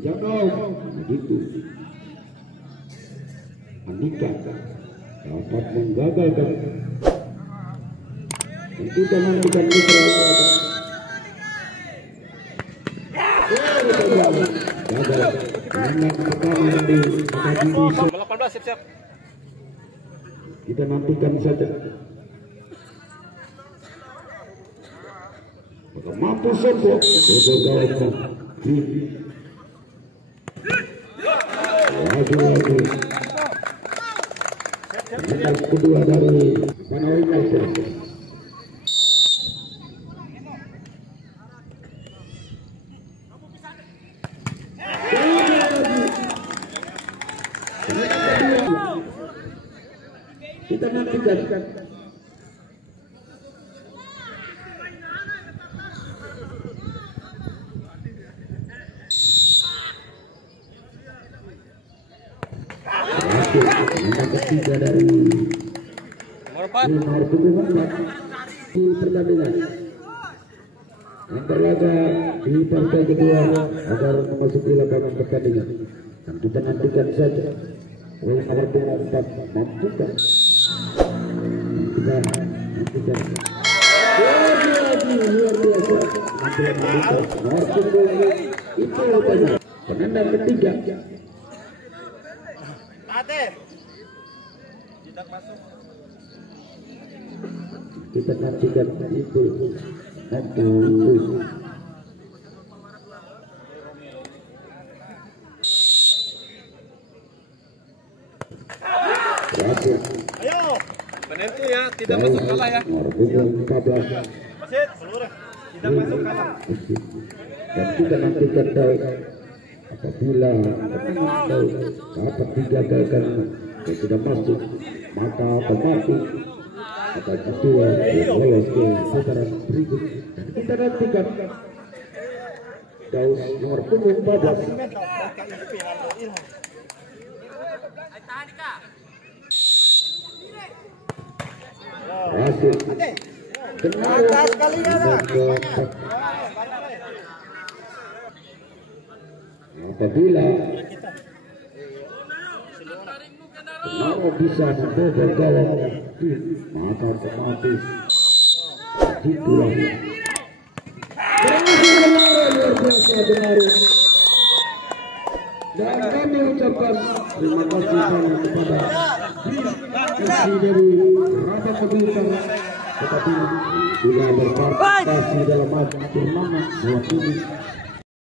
jauh begitu. Andika dapat menggagalkan. Itu jangan bukan gagal. Menang pertama di 18 siap-siap. Kita nantikan saja. Maka mampu sembuh. Lagi. Menang kedua dari Banawi United. Kita nantikan. Yang ketiga dari nomor 4 di pertandingan yang berlaga di partai kedua agar memasuki lapangan pertandingan. Dan kita nantikan saja nomor 4 mampukah. Kita nantikan luar biasa nomor 2 itu rupanya penendang ketiga. Kita nantikan itu Ayo, penentu ya, tidak masuk kalah ya. Wasit, tidak masuk kalah. Dan kita nantikan apabila dapat digagalkan dan tidak masuk, maka otomatis akan kedua lolos ke putaran berikut. Kita nantikan Daus nomor punggung pada hasil atas kalian apabila mau bisa membobol gawang maka otomatis titulah luar biasa benar. Dan kami ucapkan terima kasih banyak kepada isi dari Rabat Kebutan, tetapi sudah berpartisipasi dalam turnamen bola ini.